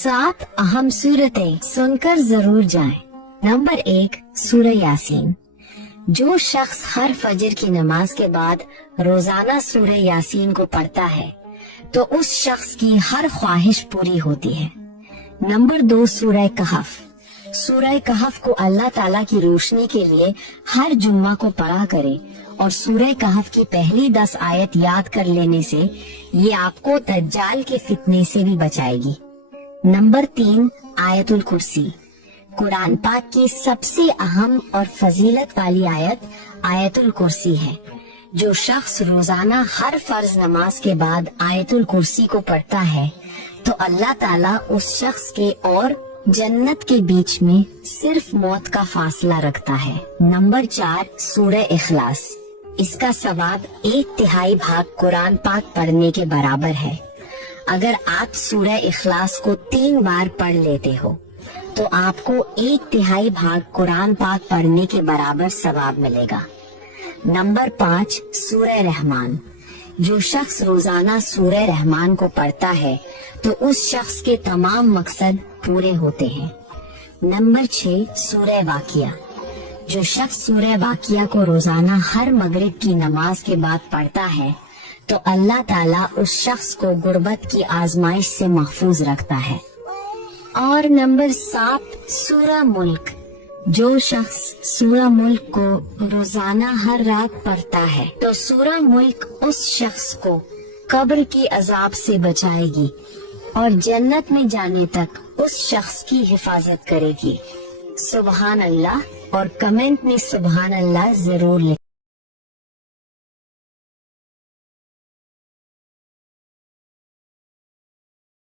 7 अहम सूरतें सुनकर जरूर जाएं। नंबर 1 सूरह यासीन। जो शख्स हर फजर की नमाज के बाद रोजाना सूरह यासीन को पढ़ता है तो उस शख्स की हर ख्वाहिश पूरी होती है। नंबर 2 सूरह कहफ। सूरह कहफ को अल्लाह ताला की रोशनी के लिए हर जुम्मा को पढ़ा करे और सूरह कहफ की पहली 10 आयत याद कर लेने से ये आपको दज्जाल के फितने से भी बचाएगी। नंबर 3 आयतुल कुर्सी। कुरान पाक की सबसे अहम और फजीलत वाली आयत आयतुल कुर्सी है। जो शख्स रोजाना हर फर्ज नमाज के बाद आयतुल कुर्सी को पढ़ता है तो अल्लाह ताला उस शख्स के और जन्नत के बीच में सिर्फ मौत का फासला रखता है। नंबर 4 सूरह इखलास। इसका सवाब 1/3 भाग कुरान पाक पढ़ने के बराबर है। अगर आप सूरह इखलास को 3 बार पढ़ लेते हो तो आपको 1/3 भाग कुरान पाक पढ़ने के बराबर सवाब मिलेगा। नंबर 5 सूरह रहमान। जो शख्स रोजाना सूरह रहमान को पढ़ता है तो उस शख्स के तमाम मकसद पूरे होते हैं। नंबर 6 सूरह वाकिया। जो शख्स सूरह वाकिया को रोजाना हर मगरिब की नमाज के बाद पढ़ता है तो अल्लाह ताला उस शख्स को गुर्बत की आजमाइश से महफूज रखता है। और नंबर 7 सूरह मुल्क। जो शख्स सूरह मुल्क को रोजाना हर रात पढ़ता है तो सूरह मुल्क उस शख्स को कब्र की अजाब से बचाएगी और जन्नत में जाने तक उस शख्स की हिफाजत करेगी। सुबहान अल्लाह और कमेंट में सुबहान अल्लाह जरूर लिखें।